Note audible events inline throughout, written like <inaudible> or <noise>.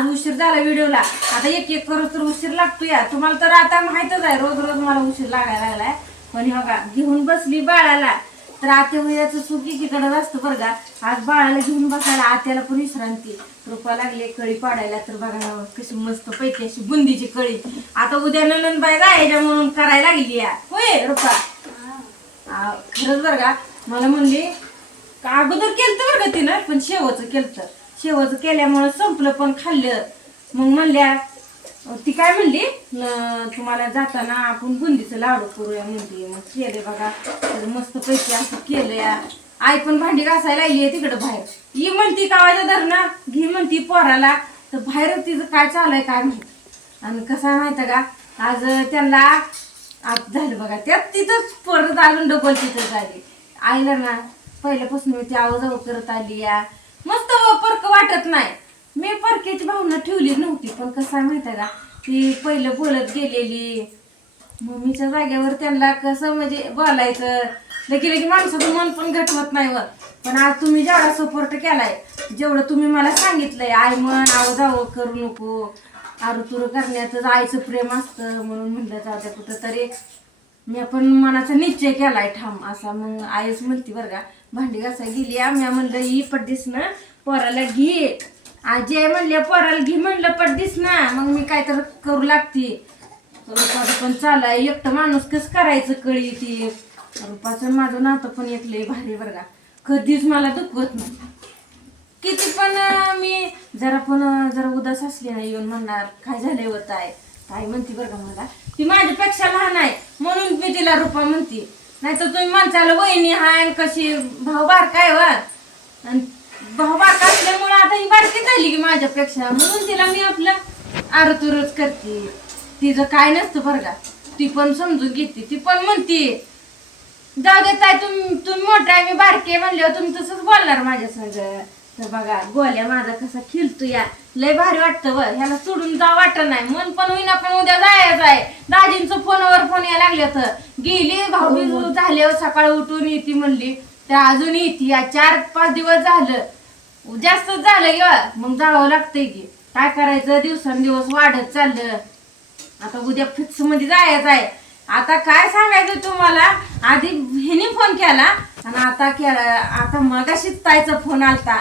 आज उशीर झाला व्हिडिओला. आता एक एक करत तर उशीर लागतो या तुम्हाला तर आता माहितच आहे रोज रोज मला उशीर लागायला लागलाय. पण हे बघा घेऊन बसली बाळाला. तर आत्या वयाचं सुख तिकडं असतं बरं का. आज बाळाला घेऊन बसायला आत्याला पण विश्रांती. रुपा लागली कळी पाडायला. तर बघा कशी मस्त पैकी अशी बुंदीची कळी. आता उद्या नंदनबाई जायच्या म्हणून करायला लागली या होय रुपा? खरंच बरं का. मला म्हणली का अगोदर केलं बरं का तिनं पण शेवचं केलं शेवच केल्यामुळं संपलं पण खाल्लं. मग म्हणल्या ती काय म्हणली? न, तुम्हाला जाताना आपण बुंदीचं लाडू करूया म्हणली मग केले बघा तर मस्त पैकी असं केलं या आई पण भांडी घासायला लागली आहे तिकडं बाहेर. ही म्हणती कावाच्या धरणं घे म्हणती पोराला. तर बाहेर तिचं काय चालय आहे काय माहीत. आणि कसं आहे माहिती आहे का? आज त्यांना आज झालं बघा त्यात तिथंच परत अजून डबल तिथं झाली. आईला ना पहिल्यापासून मी ती आवाज करत आली या. मस्त परक वाटत नाही. मी परकेची भावना ठेवली नव्हती पण कसं आहे माहिती आहे का? ती पहिलं बोलत गेलेली. मम्मीच्या जागेवर त्यांना कसं म्हणजे बोलायचं. लकी लकी माणसाचं मन पण घटवत नाही व. पण आज तुम्ही जेवढा सपोर्ट केलाय जेवढं तुम्ही मला सांगितलंय आई मन आव करू नको. आरू तुरं करण्याचं आईचं प्रेम असतं. म्हणून म्हणलं जाऊ द्या कुठं तरी मी पण मनाचा निश्चय केलाय ठाम असा मग आईच म्हणती बरं का भांडी घासायला गेली. आम्ही म्हणलं ही पडदीस ना पोराला घे. आजी आई म्हणले पोराला घे. म्हणलं पडदीस ना. मग मी काय तर करू लागते. रुपाचं पण चालाय एकटं माणूस कसं करायचं कळी ती रुपाचं माझं नातं पण एक भारी बरं का. कधीच मला दुखवत नाही. किती पण मी जरा पण जरा उदास असली ना येऊन म्हणणार काय झालंय होत आहे काय म्हणते बरं का मला ती माझ्यापेक्षा लहान आहे. म्हणून मी तिला रुपा म्हणते. नाही तर तुम्ही माणसाला वहिनी हाय कशी भाऊ बारकाय वा आणि भाऊ बारका असल्यामुळे आता ही बारकी झाली की माझ्यापेक्षा. म्हणून तिला मी आपलं आरतुरच करते. तिचं काय नसतं बरं का. ती पण समजून घेते. ती पण म्हणते जाऊ दे ताई तुम्ही तुम्ही मोठा आहे मी बारके म्हणल्यावर तुम्ही तसंच बोलणार माझ्या संग. तर बघा. गोल्या माझा कसा खिलतो या. लय भारी वाटतं व ह्याला सोडून जा वाटत नाही. मन पण होईना पण उद्या जायचं आहे. दाजींचं फोनवर फोन यायला लागले तर गेली भाऊ झाल्यावर सकाळी उठून येते म्हणली. तर अजून येते. या चार पाच दिवस झालं. जास्तच झालं ग. मग जावं लागतंय की. काय करायचं? दिवसांदिवस वाढत चाललं. आता उद्या फिक्समध्ये जायचं आहे. आता काय सांगायचं तुम्हाला? आधी ह्याने फोन केला. आणि आता केला. आता मगाशीच ताईचा फोन आलता.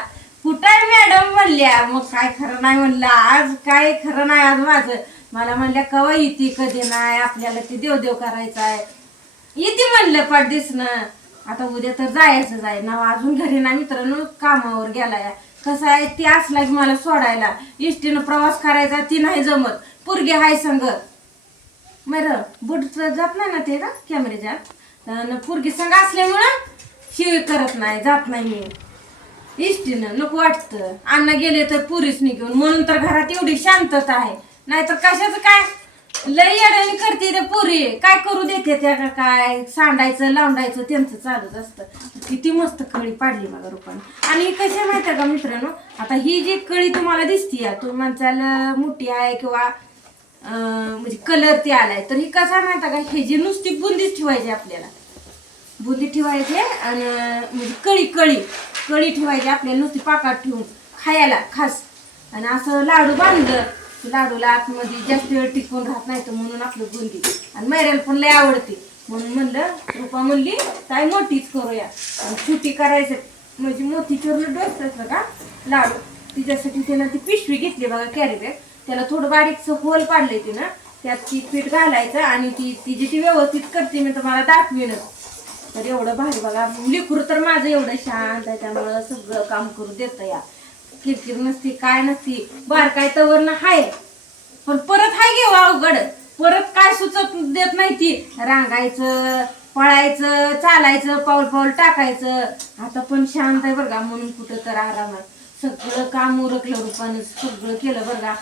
कुठं आहे मॅडम म्हणल्या? मग काय खरं नाही म्हणलं. आज काय खरं नाही आज माझं. मला म्हणल्या कवा येते कधी नाही? आपल्याला ते देव देव करायचं आहे येते म्हणलं पाठदिसनं. आता उद्या तर जायचंच आहे. ना अजून घरी ना मित्रांनो कामावर गेलाय. कसं आहे ती असला की मला सोडायला. इष्टीनं प्रवास करायचा ती नाही जमत. पुरगे हाय संग. बरं बुट जात नाही ना ते का कॅमेऱ्याच्या आणि पुरगी संग असल्यामुळं शिव करत नाही जात नाही मी. इष्टीनं नको वाटतं. अण्णा गेले तर पुरीच घेऊन म्हणून तर घरात एवढी शांतता आहे. नाहीतर कशाचं काय? लय येड्याने करते ते पुरी. काय करू देते त्या का काय? सांडायचं लावडायचं त्यांचं चालूच असतं. किती मस्त कळी पाडली मला रुपाने. आणि कशी आहे माहिती आहे का मित्रांनो? आता ही जी कळी तुम्हाला दिसती या तुम्ही माणसाला मोठी आहे किंवा म्हणजे कलर ते आलाय तर ही कसा आहे माहिती आहे का? हे जी नुसती बुंदीच ठेवायची आपल्याला. बुंदी ठेवायची आणि म्हणजे कळी कळी. कळी ठेवायची आपल्याला नुसती पाकात ठेवून खायला खास. आणि असं लाडू बांधलं लाडूला आतमध्ये जास्त वेळ टिकून राहत नाही तर म्हणून आपलं गुंदी आणि मैऱ्याला पण लय आवडते. म्हणून म्हणलं रुपा म्हणली काय मोठीच करूया. आणि छोटी करायचं. म्हणजे मोठी चोरलं डोसतं का लाडू. तिच्यासाठी त्यानं ती पिशवी घेतली बघा कॅरी बॅग त्याला थोडं बारीकचं होल पाडलंय तिनं त्यात ती पीठ घालायचं आणि ती तिची ती व्यवस्थित करते मी तुम्हाला दाखवीनच तर एवढं भारी बघा. लिखूर तर माझं एवढं शांत आहे त्यामुळं सगळं काम करू देतं या. किरकिर नसती काय नसती. बारकाय तवर ना हाय. पण परत हाय घेऊ हो अवघड? परत काय सुचत देत नाही ती. रांगायचं पळायचं चालायचं पाऊल पाऊल टाकायचं. आता पण शांत आहे बरं का म्हणून कुठं तर आराम आहे सगळं काम उरकलं रूपानं सगळं केलं बरं का.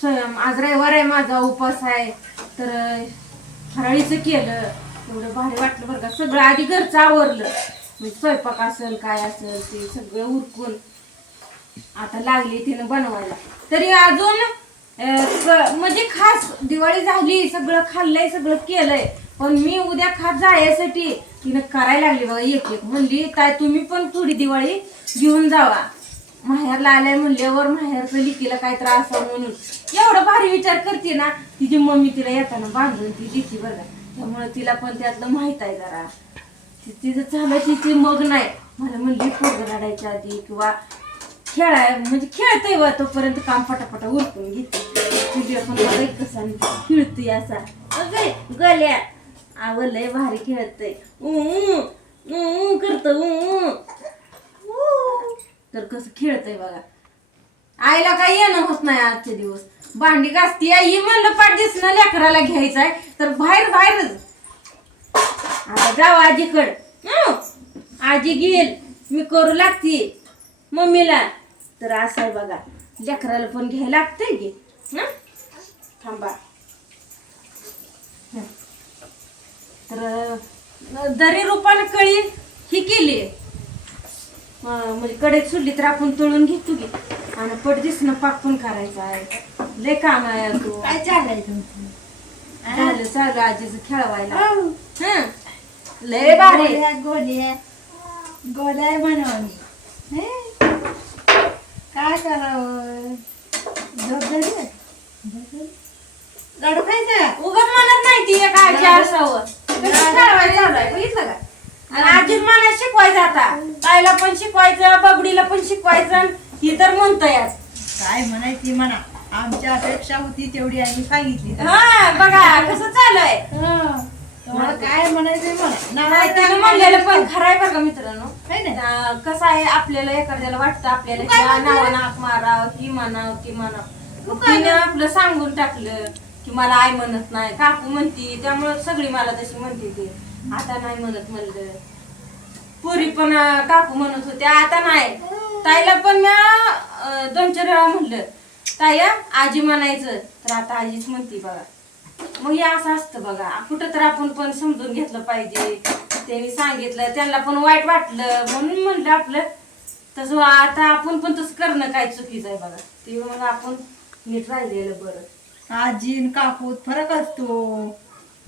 स्वयं आज रविवार आहे माझा उपास आहे. तर फराळीचं केलं. एवढं भारी वाटलं बरं का. सगळं आधी घरचं आवरलं. म्हणजे स्वयंपाक असेल काय असेल ते सगळं उरकून आता लागली तिनं बनवायला. तरी अजून म्हणजे खास दिवाळी झाली सगळं खाल्लंय सगळं केलंय. पण मी उद्या खास जायसाठी तिनं करायला लागली बघा एक एक म्हणली काय तुम्ही पण थोडी दिवाळी घेऊन जावा. माहेरला आलाय म्हणल्यावर माहेरचं लिकीला काय त्रास म्हणून. एवढं भारी विचार करते ना तिची मम्मी तिला येताना बांधून ती देते बघा त्यामुळे तिला पण त्यातलं माहीत आहे जरा. तिचं झालं तिची मग नाही. मला म्हणली पोरग रडायच्या आधी किंवा खेळाय म्हणजे खेळतय व तोपर्यंत काम पटापटा उरकून घेते. तुझ्या पण बघ कसा खेळतोय असा. अगे गल्या. आवलय भारी खेळतय. ऊ करत तर कसं खेळतय बघा. आईला काही येणं होत नाही आजचे दिवस. भांडी घासती आई म्हणलं पाठ दिसणं लेकराला घ्यायचंय तर बाहेर बाहेरच आता जाऊ आजीकड. आजी घेईल. मी करू लागते. मम्मीला. तर असं आहे बघा. लेकराला पण घ्यायला लागतंय की. थांबा. तर दरी रूपानं कळी. ही केली. म्हणजे कडेत सुडली तर आपण तळून घेतो की. आणि पट दिसणं पाक पण करायचं आहे. लय काम आहे तू काय चाललंय तुमचं? झालं चालू आजीचं खेळवायला. हं? लय भारी. म्हणावं मी. हे? काय करावं? झोप झाली आहे? लाडू खायचा? उगाच म्हणत नाही ती एक आजी असावं. कसं खेळवायला चालू आहे बघितलं का? आणि आजीच मला शिकवायचं आता. ताईला पण शिकवायचं बबडीला पण शिकवायचं ही तर म्हणतोय आज. काय म्हणायची म्हणा? आमची अपेक्षा होती तेवढी आम्ही सांगितली. हा बघा कसं चालू आहे हं. तुम्हाला काय म्हणायचं म्हणा? नाही, त्यानं म्हणलेलं पण खरं आहे बरं का मित्रांनो. है ना? कसं आहे आपल्याला एखाद्याला वाटतं आपल्याला की नावानं हाक माराव ती म्हणाव ती तिने आपलं सांगून टाकलं की मला आई म्हणत नाही काकू म्हणती त्यामुळे सगळी मला तशी म्हणते ती. आता नाही म्हणत म्हणलं. पुरी पण काकू म्हणत होते आता नाही. ताईला पण मी दोन चार वेळा म्हणलं. ताई हं, आजी म्हणायचं तर आता आजीच म्हणती बघा. मग हे असं असतं बघा. कुठं तर आपण पण समजून घेतलं पाहिजे. त्यांनी सांगितलं त्यांना पण वाईट वाटलं म्हणून म्हणलं आपलं. तसं आता आपण पण तसं करणं काय चुकीचं आहे बघा. ते मग आपण नीट राहिलेलं बरं. आजी आणि काकूत फरक असतो.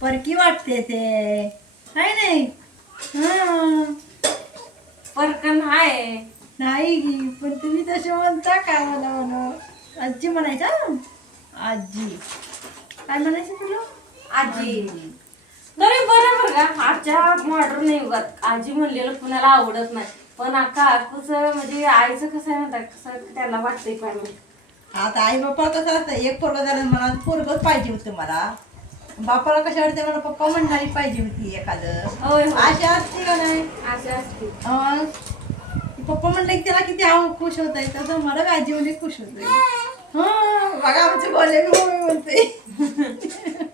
परकी वाटते ते. आहे नाही? हं. परकन आहे नाही गी पण तुम्ही तसे म्हणता का मला म्हणा? आजी म्हणायचा? आजी. काय म्हणायचं तुला? आजी. तरी बरोबर का आजच्या मॉडर्न युगात आजी म्हणलेलं कुणाला आवडत नाही. पण काकूच म्हणजे आईचं कसं आहे म्हणतात कसं त्यांना वाटतंय पाहिजे आता आई बाप्पा कसं असतं एक पोरगा झालं मला पोरगच पाहिजे होतं मला. बापाला कशा वाटते मला पप्पा म्हणणारी पाहिजे होती एखादं. होय होय. आशा असते का नाही? असे असते. पप्पा म्हणले की त्याला किती आव खुश होत आहे. तर मला आजी म्हणजे खुश होत आहे हा बघा आमचे बोले मी म्हणते <laughs>